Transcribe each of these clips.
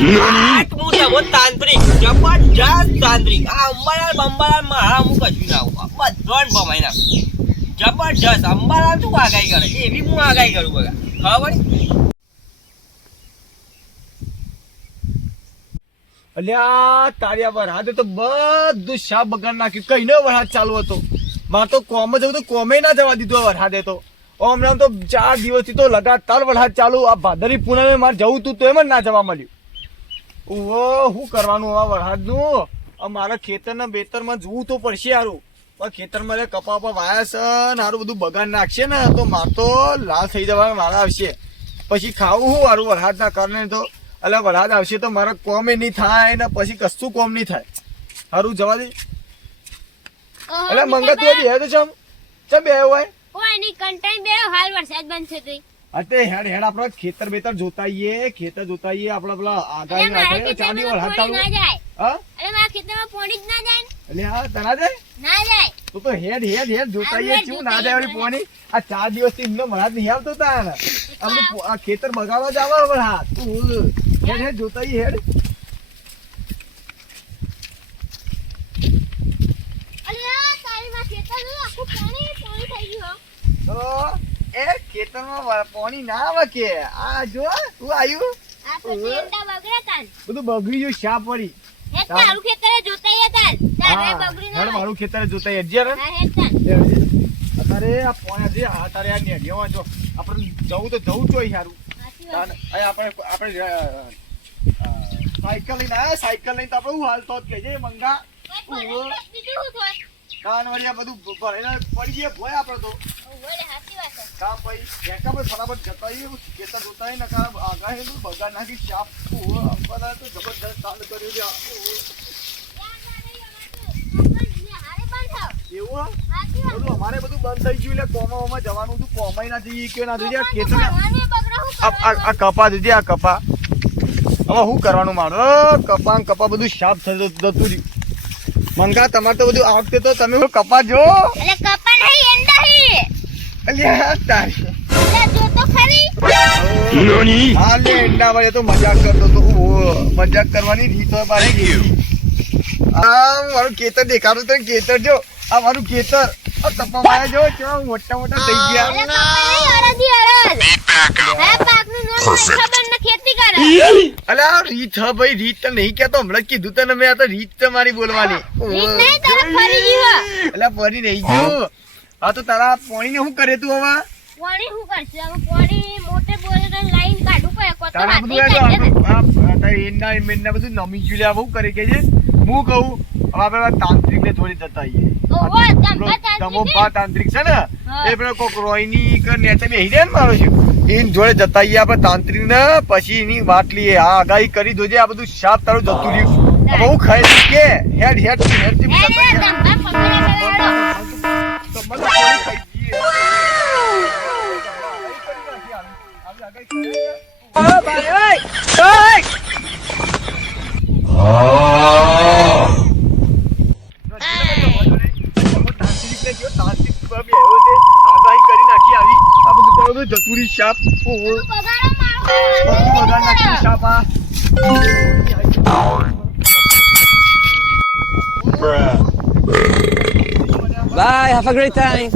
હું જબો તાંત્રિક જબરજસ્ત તાંત્રિક આ અંબાલાલ બંબાલાલ માં હું કશું ના આવું બધો ભમાઈ નાખું જબરજસ્ત અંબાલાલ તું આગાઈ કરે એવી હું આગાઈ કરું બગા ખબર અલ્યા તારિયા વરસાદે તો બધું શાપ બગાડ નાખ્યું કઈ નો વરસાદ ચાલુ હતો મારે તો કોમ જવું તો કોમે ના જવા દીધું વરસાદે તો હમણાં તો 4 દિવસથી તો લગાતાર વરસાદ ચાલુ આ ભાદરી પૂનમે મારે જવું તું તો એમ જ ના જવા મળ્યું ઓહો શું કરવાનું આ વરસાદનું મારા ખેતરના બેતરમાં જોવું તો પડશે હારું પણ ખેતરમાં કપા વાયા છે ને હારું બધું બગાડ નાખશે ને તો માર તો લાલ થઈ જવા મારા આવશે પછી ખાવું હું હારું વરસાદના કારણે તો એટલે વરસાદ આવશે તો મારા કોમે નહીં થાય ને પછી કશું કોમ નહીં થાય હારું જવા દે એટલે મંગા તું બે તો ચમ બે હોય કોઈ ની કંટાઈ બે હાલ વરસાદ બંધ થઈ ગઈ અતે હેડ આપણે ખેતર બેતર જોતાઈએ ખેતર જોતાઈએ આપણે પેલા આગાહી રાખે ચાંદી વરસાદ ચાલુ ના જાય હા અરે મારા ખેતરમાં પાણી જ ના જાય એટલે હા તના જાય ના જાય તો હેડ જોતાઈએ શું ના જાય વાળી પાણી આ 4 દિવસથી એમનો વરસાદ નહીં આવતો તા ને અમને આ ખેતર બગાડવા જ આવે વરસાદ તું હેડ જોતાઈએ હેડ અલ્યા તારી માં ખેતરનું આખું પાણી થઈ ગયું તો એ ખેતરમાં પાણી ના આવે કે આ જો તું આવ્યું આ તો ટેંડા બગડ્યા તાન બધું બગડી ગયું શાપ વળી હે તારું ખેતરે જોતાઈએ તાન તારે બગડી ના મારું ખેતર જોતાઈએ અજ્યા હા હે તાન અત્યારે આ પોણા જે અત્યારે આ નેડિયો જો આપણે જવું તો જવું જોઈએ સારું આપણે સાયકલ લઈને આયા સાયકલ લઈને તો આપણે હું હાલતો જ કે મંગા બીજું શું થાય કાનવાડિયા બધું ભરેલા પડી ગયા ભોય આપણે તો ઓલે હાચી વાત છે કામ ભાઈ બેકા પર ફટાફટ જતાઈએ ખેતર જોતાઈએ ને કા આગાહી નું બગાડ નાખી ચાપ અંબાલા તો જબરદસ્ત ચાલુ કર્યું છે એવું બધું અમારે બધું બંધ થઈ ગયું એટલે કોમામાં જવાનું હતું કોમાઈ ના જઈએ કે ના જઈએ ખેતર આ કપા જઈએ આ કપા હવે શું કરવાનું મારો કપા બધું સાફ થતું રહ્યું મંગા તમારે તો બધું આ વખતે તો તમે કપા જો એટલે કપા નહીં એંડા હી અલ્યા તારી એટલે જો તો ખરી હા લે એંડા વાળે તો મજાક કરતો તો મજાક કરવાની રીત હોય પાડે ગઈ આ મારું ખેતર દેખાડું તો ખેતર જો આ મારું ખેતર આ તપા વાળા જો કેવા મોટા મોટા થઈ ગયા અલ્યા રીત હા ભાઈ રીત તો નહીં કેતો હમણાં કીધું તને મેં આ તો રીત તમારી બોલવાની અલ્યા ફરી નહીં ગયું હા તો તારા પાણી ને શું કરે તું હવે પાણી શું કરશે હવે પાણી મોટે બોલે લાઈન કાઢું પડે કોતો તારા બધું એના મેના બધું નમી ગયું લે શું કરે કે છે હું કહું હવે આપણે તાંત્રિક ને થોડી જતા આવીએ તાંત્રિક છે ને એ પેલો કોક રોયની નેચે બેહી જાય ને મારો છે એની જોડે જતા આવીએ આપણે તાંત્રિક ને પછી એની વાત લઈએ આ આગાહી કરી દોજે આ બધું સાફ તારું જતું રહ્યું હવે હું ખાઈ કે હેડ જતુરી શાપ શાપ Bye, have a great time.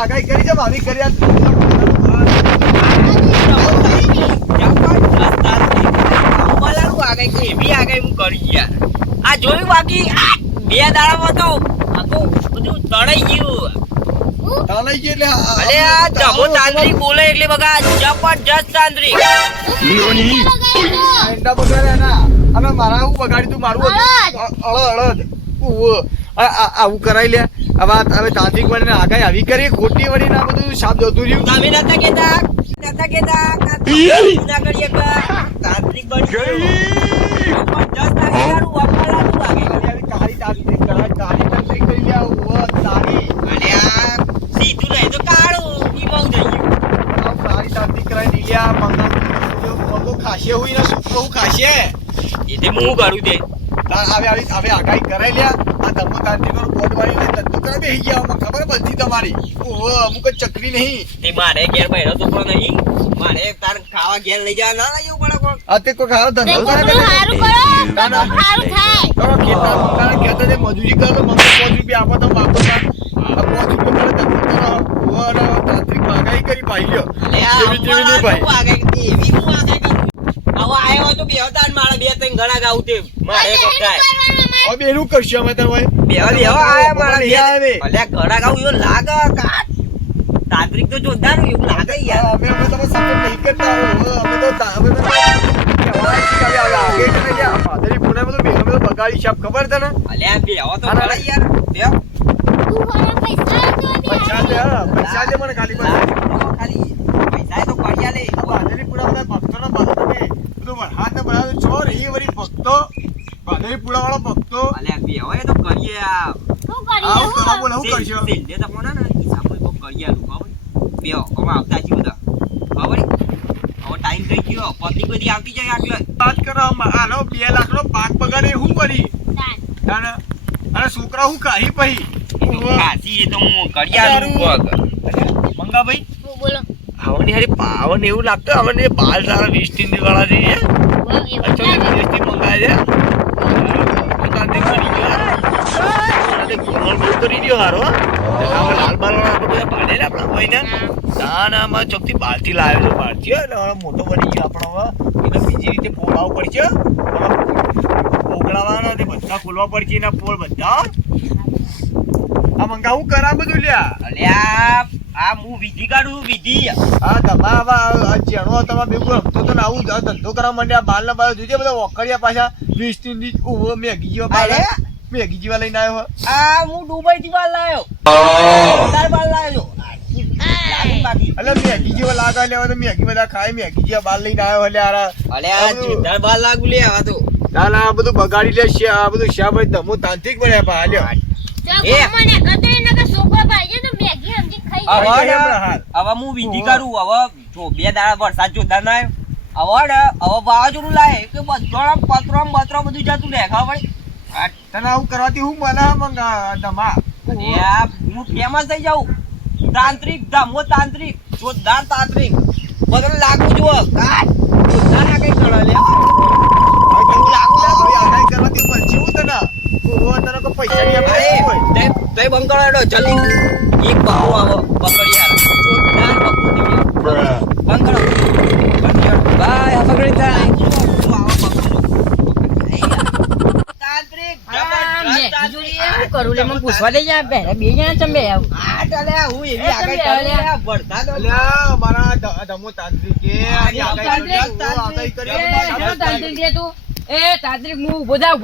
આગાઈ કરી છે ભાવી કર્યા એવી આગાહી હું કરી યાર આ જોયું બાકી 2 દાડામાં તો આખું બધું તણાઈ ગયું તાનાઈ ગયું એટલે અરે આ જમો તાંત્રિક બોલે એટલે બગા જબરજસ્ત તાંત્રિક એંડા બગાડ્યા ના અને મારા હું બગાડી તું મારું અળદ આવું કરાઈ લે હવે તાંત્રિક બનીને આગાહી આવી કરી ખોટી વળી ના બધું સાપ જતું રહ્યું તમે નતા કેતા ના કરીએ તાંત્રિક બની ગયું જબરજસ્ત તારું વાપરવાનું લાગે કાળી તાંત્રિક કરી લે તારી અને આ સીધું નહીં તો કાળું ઈમો થઈ ગયું કાળી તાંત્રિક કરાઈ નીલ્યા મંગલ ખાશે હોય ને છોકરો ખાશે એ તે હું કરું તે હવે આગાહી કરાઈ લ્યા આ ધમો તાંત્રિકોનો બોટ વાળી લઈને ધંધો કરવા બેસી ગયા. આમાં ખબર બધી તમારી. ઓહો, અમુક જ ચકરી નહીં. તે મારે ઘેર બહેરો છોકરો નહીં. મારે તાર ખાવા ઘેર લઈ જવા ના લઈ જવું પડે કોણ? આ તે કોઈ ખારો ધંધો કરે કોકનું હારું કરો ના, ના. કોકનું હારું થાય. તો ખેતર પોતાના ખેતરે મજૂરી કરો તો મને 5 રૂપિયા આપો તો માગો ના. આ 5 રૂપિયા મને ધંધો કરો. ઓહો, અને તાંત્રિક મહાગાઈ કરી ભાઈ લ્યો. અલે આ એવી તેવી નહીં ભાઈ. હું આગળ એવી હું આગળ કરું. હવે આયો તો બેહતાન મારે 2-3 ઘણા ગાવ તે મારે અરે, કોકાય. એનું કરવાનું અમારે. હવે બેનું કરશું અમે તાર ભાઈ. બેહવા આયા મારા નહીં આવે. અલ્યા ઘણા ગાવ યો લાગે કાટ. તાંત્રિક તો જોરદાર એવું લાગે યાર. અમે તમે સપોર્ટ નહીં કરતા. ઓહો, અમે તો અમે તો કહેવાય છે કે હવે આગે છે ને આ પાદરી પુનામાં તો બેનો બધો બગાડી છાપ ખબર છે ને? અલ્યા બેહવા તો ખરા યાર. બેહ. તું મને પૈસા આપજો ને. પૈસા દે હા, પૈસા દે મને ખાલી બસ. ખાલી પૈસા તો પડ્યા લે. આ પાદરી પુના બધા ભક્તોના બાદ તમે બધું વરસાદને બનાવે છો રે એ વળી ભક્તો પાદરી પુના વાળા ભક્તો અલ્યા બેહવા તો કરીએ આ. શું કરીએ આવું કરો હું? બોલો હું કરશો? સેલ્લે તો કોના ને હિસાબ કોઈ કરીએ આલું ખબર. બેહો હવે આવતા છીએ બધા. ખબર? હવે ટાઈમ થઈ ગયો. પતિ બધી આવતી જાય આગળ. વાત કરો આનો 2 લાખનો પાક બગાડે હું કરી તાન. તાને અને છોકરા હું કાહી પહી કાશી એ તો હું કરી આલું કોક. મંગાભાઈ હું બોલો. આવની હારી પાવન એવું લાગતું આવને બાલ સારા 20 ટીન વાળા છે હે. વાહ, એવું અચ્છા લાગે. વિદેશથી મંગાય છે. તાંત્રિક બની ગયો. અને ગોળ બહુ કરી રહ્યો હારો. આમાં લાલ બાલવાળા આપણે બધા પાડેલા આપણા ભાઈને. ના ના માં ચોકથી બહારથી લાવ્યો છે બહારથી અને હવે મોટો બની ગયો આપણો હવે. એટલે બીજી રીતે પોળાવું પડશે. પોગળાવાના તે બધા ખોલવા પડશે એના પોળ બધા. આ મંગા હું કરા બધું લ્યા અલ્યા આ હું વિધિ કાઢું વિધિ. આ તમારા ચેણો તમારા ભેગું રમતો તો ને આવું ધંધો કરવા માંડ્યા બાલ ના બાલ જોજે બધા ઓકળ્યા પાછા 20 ની ઓહો મેગી જેવા બાલ અરે. મેગી જેવા લઈને આવ્યો આ હું દુબઈ થી બાલ લાવ્યો. તાર બાલ લાવ્યો. લાગી બાકી. એટલે મેગી જેવા લાગા લેવા તો મેગી બધા ખાય મેગી જેવા બાલ લઈને આવ્યો એટલે આરા અલ્યા જોરદાર બાલ લાગુ લે આવા તો. ના ના આ બધું બગાડી લે છે આ બધું શા ભાઈ ધમો તાંત્રિક બન્યા પા હાલ્યો જો એ. મને કદે નકર છોકરો ભાઈ છે તો મેગી સમજી ખાઈ હવે જાય. હવે હું વિધિ કરું. હવે જો 2 દાડા વરસાદ જોરદાર ના આવ્યો. હવે વાવાઝોડું લાય કે બધો પત્રો બત્રો બધું જતું રહે ખબર પડી. તને આવું કરવાથી હું મને મંગા ધમા અલ્યા હું ફેમસ થઈ જાઉં. તાંત્રિક ધમો તાંત્રિક જોરદાર તાંત્રિક બધું લાગુ જુઓ કાટ જોરદાર આ કઈ કરો લે. કરવાથી મળશે હું તને ઓહો તને કોઈ પૈસા નહીં આપે અરે હોય તઈ બંધ કરો હેડો જલ્દી. એક બકરો આવો પકડી યાર જોરદાર બકરો થઈ ગયો. બંધ કરો બાય આ પકડી થાય. આવો બકરો તાંત્રિક જબરજસ્ત તાંત્રિક. શું કરું લે મને પૂછવા લઈ જા બે જણા ચંબે આવ આ ચાલે હું એવી આગળ કરું લે વરસાદ અલ્યા મારા ધમો તાંત્રિક કે આની આગાહી તાંત્રિક, કરી, બહુ આગાહી કરી. તાંત્રિક રે તું એ તાંત્રિક હું ઉભો થાવ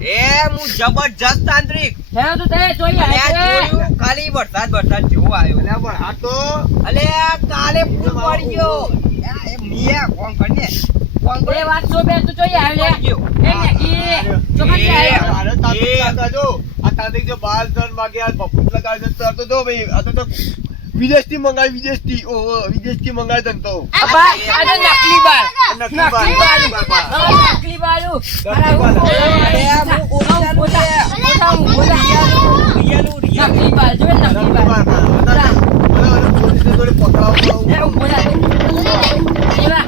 એ હું જબરજસ્ત તાંત્રિક. હે તું તે જોઈ અલે આ આવે જોયું ખાલી વરસાદ જેવો આવ્યો. અલ્યા પણ આ તો અલે આ કાલે ફૂલ પડી ગયો. એ મિયા કોણ કરીને કોણ એ કરે વાત સો બે તું જોઈ આવે લે પડી ગયો. એ મેગી ચોખાથી એ, આવ્યો મારે તાંત્રિક લાગાજો. આ તાંત્રિક જો બાલ ધન માગે આ ભભૂત લગાવે છે તો જો ભાઈ આ તો વિદેશથી મંગાવી વિદેશથી ઓહો વિદેશથી મંગાવી તન તો અબા આ નકલી બાલ નકલી બાલ. નકલી બાલું અરે આ હું ઓરિજિનલ છે. રિયલું નકલી બાલ જો નકલી બાલ જોડે પકડાવ એ ઉભો થા એવા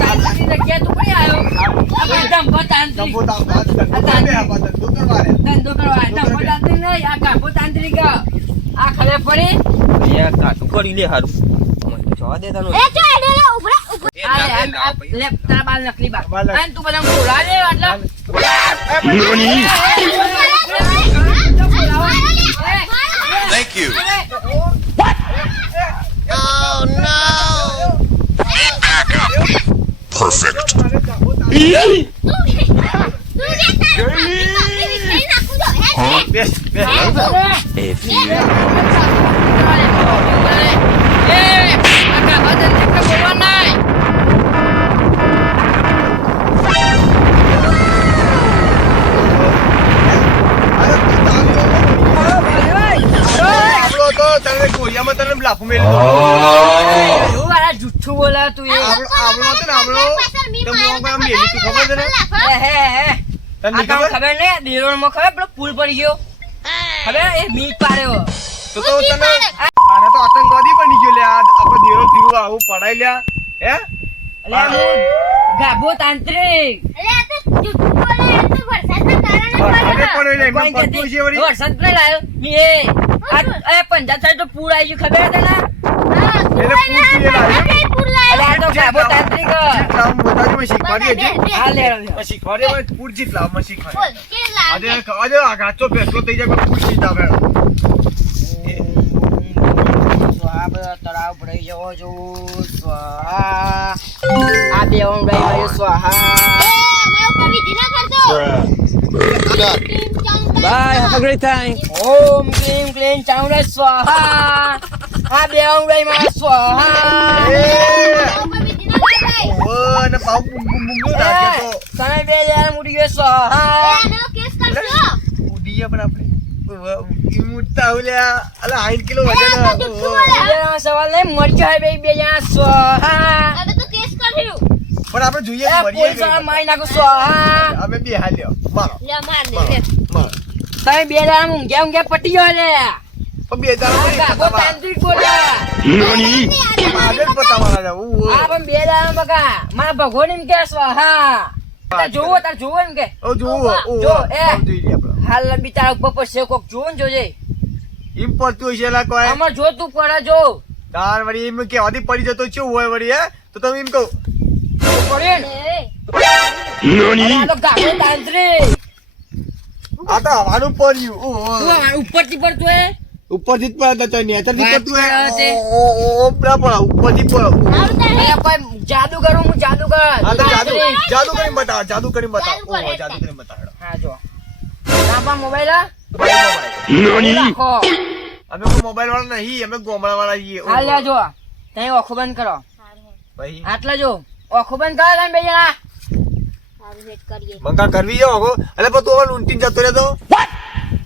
તાંત્રિક જગ્યા તું કઈ આવ્યો આ ધંધો તાંત્રિક ધંધો કરવા ધંધો તાંત્રિક નહીં આ કાપો તાંત્રિક આ ખલે પડી યાર કાટું કરી લે હારું મને જવા દે તને. એ ચો એડે લે ઉભરા ઉભરા. એ ના દે ના ભાઈ. લે તારા બાલ નકલી બાલ બાલ નકલી. અને તું બધા બોલા રે એટલે Thank you. Perfect. બેસ બેસ આપણો તો તને કોરિયામાં તને લાફો મેલી જુઠ્ઠું બોલા તું એ આપણો હતો ને આપણો તો મોંઘા મેલી તું ખબર છે ને તને નહીં ખબર ખબર ને દેરોડ માં ખબર પેલો પુલ પડી ગયો હવે એ મીટ પાડ્યો તો તને આને તો આતંકવાદી બની ગયો લે. આ આપણો દેરો ધીરું આવું પડાઈ લ્યા હે. અલે હું ગાભો તાંત્રિક અરે આ તો જૂઠું બોલે, આ તો વરસાદના કારણે વરસાદે પડ્યો. પડ્યો એટલે એમને કોઈ પડતું કહેતી, છે વળી. વરસાદ પણ લાયો મી એ પંજાબ સાઈડ તો પૂર આવી ગયું ખબર તને હા, તું એટલે પૂછ અહીંયા લે લાવ્યો. આપણે પૂર લાવ્યો. અલે આ તો ગાભો તાંત્રિક કામ બતાવજો મેં શીખવાડી બતા હતી. દે. આ લે પણ શીખવાડી હોય પૂર જીત લાવ મને શીખવાડી. બોલ, કે લાવ. આજે આ ગાચો ફેસલો થઈ જાય પણ પૂર જીત આવે. સ્વાહા તળાવ ભરાઈ જવો જો સ્વાહા આ બે ઓમ ગઈ ગયો સ્વાહા એ, અમારા ઉપર વિધિ ના કરતો. Team Chand bye, have a great time. ઓમ ક્લીમ ક્લીમ ચાઉરે સ્વાહા આ બે ઓમ ગઈ માં સ્વાહા અમારા ઉપર વિધિ ના કરતો. ઓ ને પાવ બુમ બુમ બુમ નું રાખે તો તમે બે જણા મુડી ગયો એ, સ્વાહા આનો કેસ કરશો. ઉડીએ પણ આપણે ઈ મુટ્ટા ઓલ્યા અલા 60 કિલો એ, આ તો વજન. જુઠ્ઠું બોલે. બે સવાલ નહીં મરચા બે બે જણા સ્વાહા હવે તો કેસ કર્યું. પણ આપણે જોઈએ એ મરીએ પોલીસ વાળા મારી નાખો સ્વાહા અમે બે હાલ્યો મારો લે માર દે, મારો લે. મારો તમે બે જણા ઊંઘ્યા ઊંઘ્યા પટી ગયો લે પણ બે દાડા નહીં ગાભો પતાવા. તાંત્રિક બોલ્યા આગળ પતાવાના છે. આ પણ બે જણા બકા મારા ભગવાન એમ કે સ્વાહા તાર જોવો એમ કે ઓ જુઓ જો, એ. જોઈ લે આપણે હાલ બિચારા ઉપર પર છે કોક જોવો ને જોજે એમ પડતું હશે લા કોઈ આમાં જો તું પડે જો તાર વળી એમ કેવાથી પડી જતો કેવું હોય વળી હે તો તમે એમ કહો પડ્યો ને એ, અરે આ તો ગાભો તાંત્રિક આ તો હવાનું પડ્યું ઓહો. તું આ ઉપરથી પડતું હે ઉપરથી જ પડે તો નેચરથી વાત પડતું હે કરે છે. ઓ ના પડે ઉપરથી પડે આવતા હે. અરે કોઈ જાદુ કરું હું જાદુ કર આ તો જાદુ તાંત્રિક. જાદુ કરીને બતાવો જાદુ કરીને બતાવો જાદુ કરે, ઓહો, જાદુ કરીને બતાવો હા જો તાપા મોબાઈલ મોબાઈલ. રાખો અમે કોઈ મોબાઈલ વાળા નહીં અમે ગોમડા વાળા છીએ હાલ લે જો તઈ ઓખો બંધ કરો ભાઈ આટલા જો ઓખો બંધ કરો તમે બે જણા સારું હેડ કરીએ. મંગા કરવી જાવ હગો એટલે પણ તું હવે લૂંટીને જતો રહેતો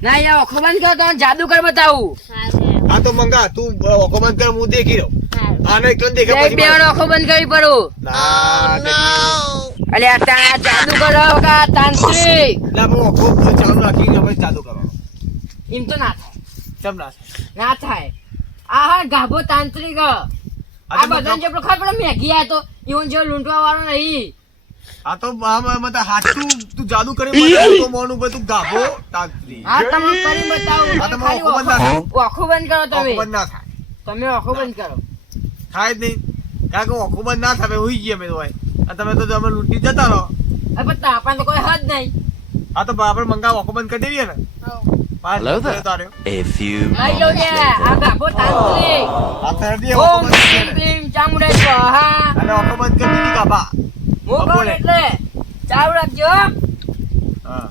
ના યાર ઓખો બંધ કરો તો જાદુ કર બતાવું સારું હેડ. આ તો મંગા તું ઓકો બંધ કર હું દેખી રહ્યો સારું. આને એકલો દેખે બે પછી બે મારે. ઓખો બંધ કરી પડું ના અલે આ જાદુ કરો કા તાંત્રિક ના હું ઓકો ચાલુ રાખીને હવે જાદુ કરવાનો એમ તો ના થાય કેમ ના ના થાય આ હા ગાભો તાંત્રિક આ બધા જે ખબર પડે મેઘી આ તો ઈવન જે લૂંટવા વાળો નહીં આ તો મત હાથું તું જાદુ કરી બતાવ તો મોનું પર તું ગાભો તાંત્રી આ તમે કરી બતાવું આ તમે ખાલી ઓખો બંધ ના થાય. ઓખો બંધ કરો ઓકો તમે બંધ ના થાય તમે ઓખો બંધ કરો થાય જ નહીં કારણ કે ઓકો બંધ ના થાય હોઈ ગયા મેં તો હોય આ તમે તો તમે લૂંટી જતા રહો અરે પણ તાપા તો કોઈ હદ નહીં આ તો આપણે મંગા ઓકો બંધ કરી દેવીએ ને Hello there. તારે A few લઈ જાઓ ને આ ગાભો તાંત્રિક આ તરદી ઓકો ઓમ બંધ કરી ક્લીમ દે. ક્લીમ ચામુંડે સ્વાહા અને ઓકો બંધ કરી દીધી ગાભા હું કોણ બોલે. એટલે ચાલુ રાખજો હા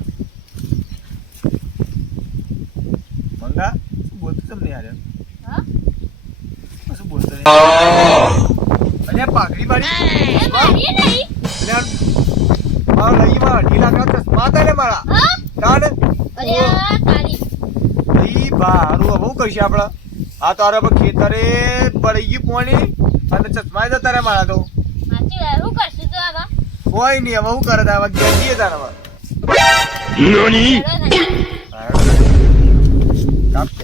મંગા શું બોલતું તમને યાર હા? શું બોલતો નહીં અલ્યા પાઘડી મારી એ મારી નહીં. અલ્યા મારા લઈમાં 2 લાખ ચશ્મા હતા ને મારા હા? તાણ અરે આ તારી. ઈ બારું હવે શું કરશે આપડે આ તારે હવે ખેતરે પડી ગયું પાણી અને ચશ્મા જતા રહ્યા મારા તો સાચી વાત. શું કરશું તો આમાં? કોઈ નહીં હવે શું કરે તારે ઘેર જઈએ તારે હવે ચલો ને. કાપ કે